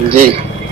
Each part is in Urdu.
جی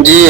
جی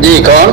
جی کون؟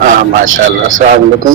ہاں ماشاء اللہ، السلام علیکم۔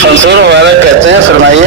منصور مبارک کہتے ہیں، فرمائیے۔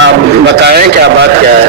آپ بتائیں کیا بات کیا ہے؟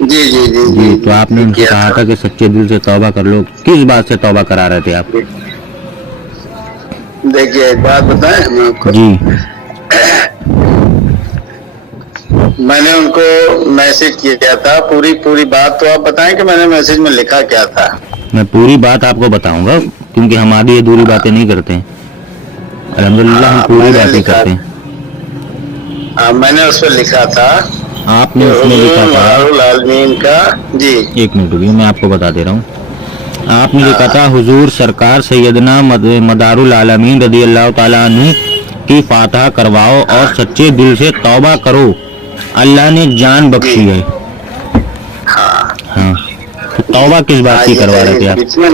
جی جی جی جی جی تو جی آپ نے جی ان سے کیا کہا تھا۔ تھا کہ سچے دل سے توبہ کر لو، کس بات سے توبہ کرا رہے تھے آپ؟ جی دیکھیے ایک بات بتائیں ہم آپ کو، جی میں نے ان کو میسج کیا تھا، پوری بات تو آپ بتائیں کہ میں نے میسج میں لکھا کیا تھا۔ میں پوری بات آپ کو بتاؤں گا، کیونکہ ہم آدھی ادھوری باتیں نہیں کرتے ہیں، الحمدللہ ہم میں پوری نے بات ہی لکھا، کرتے ہیں۔ میں نے اس پہ لکھا تھا آپ کہ نے اس میں حضور لکھا تھا، مدار العالمین کا، جی ایک منٹ رکیے میں آپ کو بتا دے رہا ہوں۔ آپ نے لکھا تھا حضور سرکار سیدنا مدار العالمین رضی اللہ تعالیٰ عنہ کی فاتحہ کرواؤ اور ہاں سچے دل سے توبہ کرو، اللہ نے جان جی بخشی ہے۔ ہاں ہاں تو توبہ کس بات کی آئیے کروا رہے آئیے تھے آپ؟ بیچ میں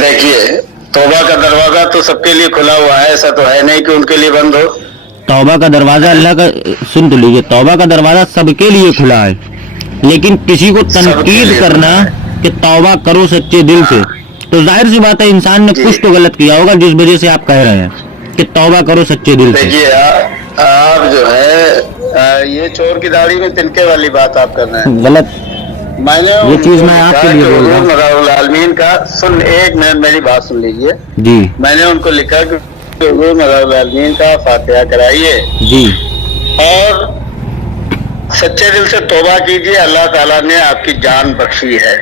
دیکھیے، توبہ کا دروازہ تو سب کے لیے کھلا ہوا ہے، ایسا تو ہے نہیں کہ ان کے لیے بند ہو۔ توبہ کا دروازہ اللہ کا، سن تو لیجیے، توبہ کا دروازہ سب کے لیے کھلا ہے، لیکن کسی کو سب کے تنقید لیے کرنا کھلا ہے، کہ توبہ کرو سچے دل سے، ہاں تو ظاہر سی بات ہے انسان نے جی کچھ تو غلط کیا ہوگا جس وجہ سے آپ کہہ رہے ہیں کہ توبہ کرو سچے دل سے۔ دیکھیے آپ جو ہے یہ چور کی داڑھی میں تنکے والی بات آپ کر رہے ہیں۔ غلط، میں نے یہ ان چیز کو میں آپ لکھا کے لیے کہ بول رہا حضور ہوں۔ مدار العالمین کا، سن ایک منٹ میری بات سن لیجئے، جی میں نے ان کو لکھا کہ حضور مدار العالمین کا فاتحہ کرائیے جی اور سچے دل سے توبہ کیجیے، اللہ تعالیٰ نے آپ کی جان بخشی ہے۔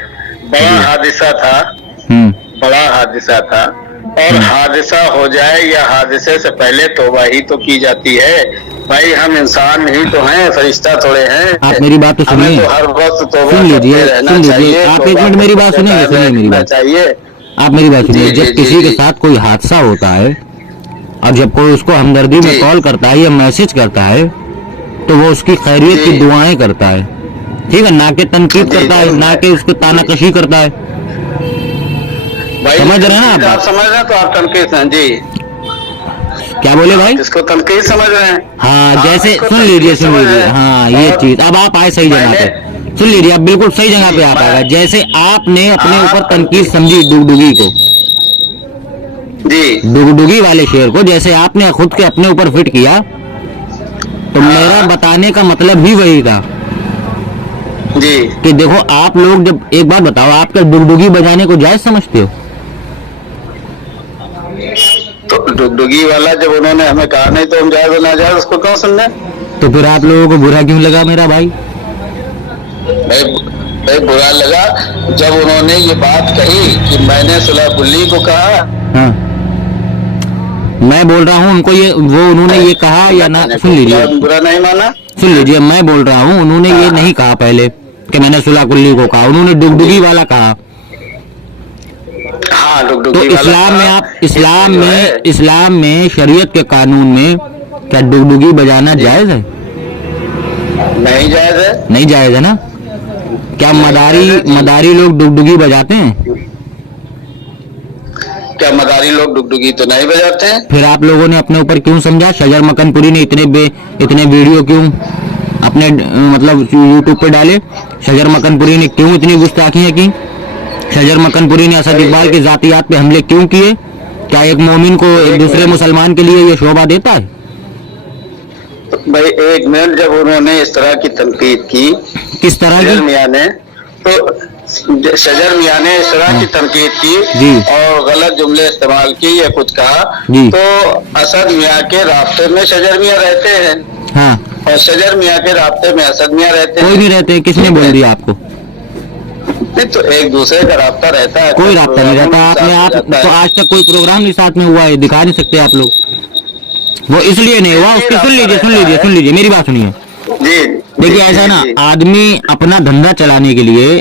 بڑا جی حادثہ تھا، ہوں بڑا حادثہ تھا، اور ہوں حادثہ ہو جائے یا حادثے سے پہلے توبہ ہی تو کی جاتی ہے۔ بھائی ہم انسان ہی تو ہیں، فرشتہ تھوڑے ہیں، آپ میری بات تو ہمیں سنیے، تو ہر وقت توبہ سن کرتے لیجئے رہنا سن لیجئے، چاہیے، آپ ایک توبہ منٹ میری بات کرتے سنیں گے، قائم سنیے میری رہنا بات، چاہیے۔ آپ میری بات سنیے، جی جی جب جی کسی کے جی ساتھ کوئی حادثہ ہوتا ہے اور جب کوئی اس کو ہمدردی میں جی کال کرتا ہے یا میسج کرتا ہے تو وہ اس کی خیریت کی جی دعائیں کرتا ہے، ٹھیک ہے، نہ کہ تنقید جی کرتا ہے، تو نہ کہ اس کو تانہ جی کشی کرتا ہے۔ بھائی سمجھ رہے ہیں نا تنقید آپ بات؟ سمجھ رہے ہیں تو آپ تنقید ہیں، جی کیا بولے آپ بھائی؟ اس کو تنقید سمجھ رہے ہیں، ہاں آپ جیسے اس کو سن لیجئے تنقید سمجھ رہے ہاں ہیں، یہ اور چیز اب آپ آئے صحیح میں جگہ نے، پہ، سن لیجئے اب بالکل صحیح جگہ جی پہ آپ آئے میں، گا، جیسے آپ نے اپنے اوپر آپ تنقید تنقید، سمجھی ڈگڈگی کو، جی ڈگڈگی والے شعر کو جیسے آپ نے خود کے اپنے اوپر فٹ کیا، تو ہاں میرا ہاں بتانے کا مطلب ہی وہی تھا جی کہ دیکھو آپ لوگ جب، ایک بات بتاؤ، آپ کیا ڈگڈگی بجانے کو جائز سمجھتے ہو؟ تو ڈگڈگی والا جب انہوں نے ہمیں کہا نہیں تو ہم جائز و ناجائز اس کو کیوں سمجھیں؟ تو پھر آپ لوگوں کو برا کیوں لگا میرا بھائی؟ بھائی برا لگا جب انہوں نے یہ بات کہی کہ میں نے صلاح کلی کو کہا ہاں میں بول رہا ہوں ان کو، یہ وہ انہوں نے ہے، یہ کہا یا اللہ نہ، کہنے سن کو لیجئے برا نہیں مانا، سن ہاں لیجئے میں بول رہا ہوں انہوں نے ہاں یہ ہاں، نہیں کہا پہلے کہ میں نے صلح کلی کو کہا، انہوں نے جی ڈگڈگی والا کہا۔ ہاں تو ڈگڈگی والا اسلام کہا، میں آپ، اس میں جو ہے، اسلام میں شریعت کے قانون میں کیا ڈگڈگی بجانا جی جائز ہے؟ نہیں جائز ہے، نہیں جائز ہے نا؟ کیا نہیں جائز ہے جی۔ مداری لوگ ڈگڈگی بجاتے ہیں؟ کیا مداری لوگ ڈگڈگی تو نہیں بجاتے ہیں؟ پھر آپ لوگوں نے اپنے اوپر کیوں سمجھا؟ شجر مکن پوری نے اتنے ویڈیو کیوں اپنے مطلب یوٹیوب پہ ڈالے؟ شجر مکن پوری نے کیوں اتنی گستاخیاں کی؟ شجر مکن پوری نے اسد بھائی اقبال کی ذاتیات پہ حملے کیوں کیے؟ کیا ایک مومن کو ایک ایک دوسرے منٹ مسلمان کے لیے یہ شعبہ دیتا ہے؟ بھائی ایک منٹ، جب انہوں نے اس طرح کی تنقید کی کس طرح کی؟ شجر میاں نے، تو شجر میاں نے اس طرح ہاں کی تنقید کی جی اور غلط جملے استعمال کی یا کچھ کہا، جی تو اسد میاں کے رابطے میں شجر میاں رہتے ہیں ہاں اور شجر میاں کے رابطے میں اسد میاں رہتے کوئی ہیں، نہیں رہتے، کس نے ٹھیک ہے؟ بول دیا آپ کو؟ نہیں تو ایک دوسرے کا رابطہ رہتا ہے، اکثر کوئی رابطہ نہیں پروگراموں رہتا، میں آپ نے ساتھ ہو جاتا تو ہے، آج تک کوئی پروگرام نہیں ساتھ میں ہوا ہے، دکھا نہیں سکتے آپ لوگ، وہ اس لیے نہیں پھر ہوا، اس بھی کی رابطہ رہتا ہے، سن لیجئے میری بات سنیے، جی جی دیکھیے ایسا جی نا، جی آدمی اپنا دھندا چلانے کے لیے